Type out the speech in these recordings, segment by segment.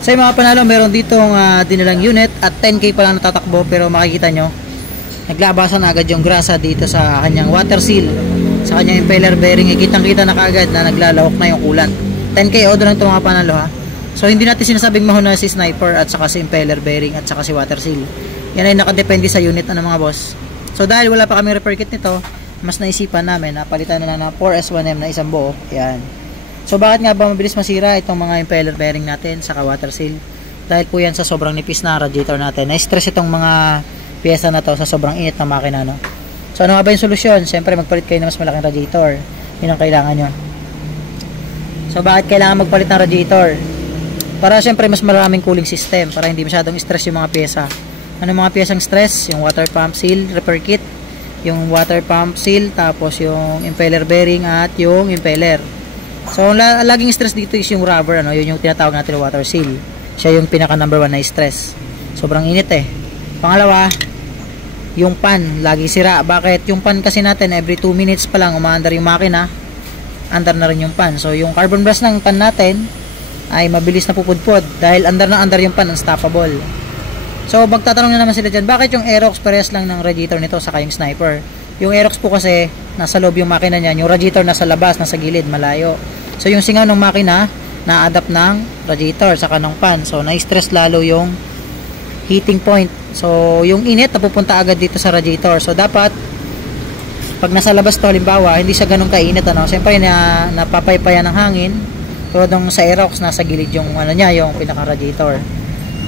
So yung mga panalo, meron ditong dinalang unit at 10K pa lang natatakbo, pero makikita nyo naglabasan agad yung grasa dito sa kanyang water seal, sa kanyang impeller bearing. Kitang kita na kaagad na naglalawak na yung coolant. 10K odo lang ito mga panalo ha. So hindi natin sinasabing mahuna si sniper at saka si impeller bearing at saka si water seal. Yan ay nakadepende sa unit na mga boss. So dahil wala pa kami repair kit nito, mas naisipan namin na palitan na lang ng 4S1M na isang buo. Yan. So bakit nga ba mabilis masira itong mga impeller bearing natin saka water seal? Dahil po yan sa sobrang nipis na radiator natin. Na-stress itong mga piyesa na to sa sobrang init ng makina, no? So ano nga ba yung solusyon? Siyempre magpalit kayo ng mas malaking radiator. Yun ang kailangan nyo. So bakit kailangan magpalit ng radiator? Para siyempre mas maraming cooling system, para hindi masyadong stress yung mga piyesa. Ano mga piyesang stress? Yung water pump seal, repair kit, yung water pump seal, tapos yung impeller bearing at yung impeller. So laging stress dito is yung rubber, ano? Yun yung tinatawag natin na water seal. Siya yung pinaka number 1 na stress. Sobrang init eh. Pangalawa, yung pan, lagi sira. Bakit? Yung pan kasi natin, every 2 minutes pa lang umaandar yung makina, andar na rin yung pan. So yung carbon brush ng pan natin ay mabilis na pupudpod dahil andar na andar yung pan, unstoppable. So magtatanong na naman sila dyan, bakit yung Aerox parehas lang ng radiator nito saka yung sniper? Yung Aerox po kasi nasa loob yung makina niyan, yung radiator nasa labas, nasa gilid, malayo. So yung singaw ng makina na-adapt ng radiator saka ng pan. So na-stress lalo yung heating point. So yung init napupunta agad dito sa radiator. So dapat pag nasa labas to, halimbawa hindi siya ganun kainit, ano, siyempre napapaypayan ng hangin. So dong sa Aerox nasa gilid yung ano niya, yung pinaka radiator.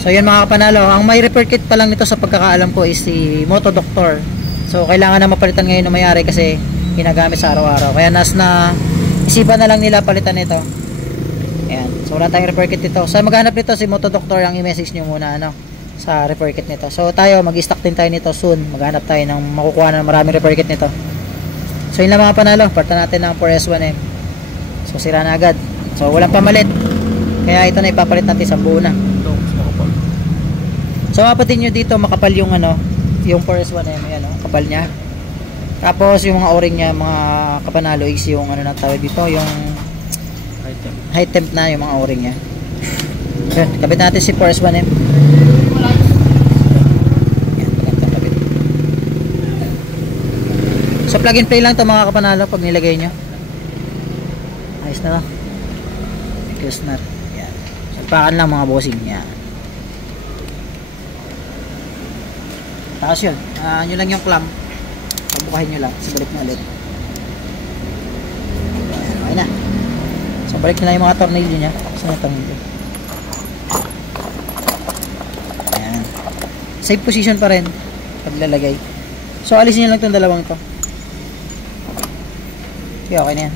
So yun mga kapanalo, ang may repair kit pa lang nito sa pagkakaalam ko is si Moto Doctor. So kailangan na mapalitan ngayon ng may-ari kasi ginagamit sa araw-araw. Kaya isipan na lang nila palitan nito. Ayan. So wala tayong repair kit dito. So maghanap nito si Moto Doctor, ang i-message nyo muna ano, sa repair kit nito. So tayo mag-stock din tayo nito soon. Maghanap tayo ng makukuha na maraming repair kit nito. So yun lang mga panalo, parta natin ng 4S1M. So sira na agad. So walang pamalit. Kaya ito na ipapalit natin sa buo na. So mapatin nyo dito makapal yung ano, yung 4S1M, yan oh, kapal niya. Tapos yung mga o-ring niya, mga kapanalo is yung ano na tawag dito, yung high temp na yung mga o-ring niya. So, kabit natin si 4S1M. So plug and play lang to mga kapanalo pag nilagay nyo. Ayos na lang. Ayos na. Yan. Salpakan lang mga bossing. Yan. Tapos yun. Nyo lang yung clamp. Pabukahin nyo lang. So balik na ulit. Yan. Okay na. So balik na yung mga tornilyo nya. Saan yung tornilyo? Yan. Safe position pa rin paglalagay. So alisin nyo lang itong dalawang ito. Okay na yan.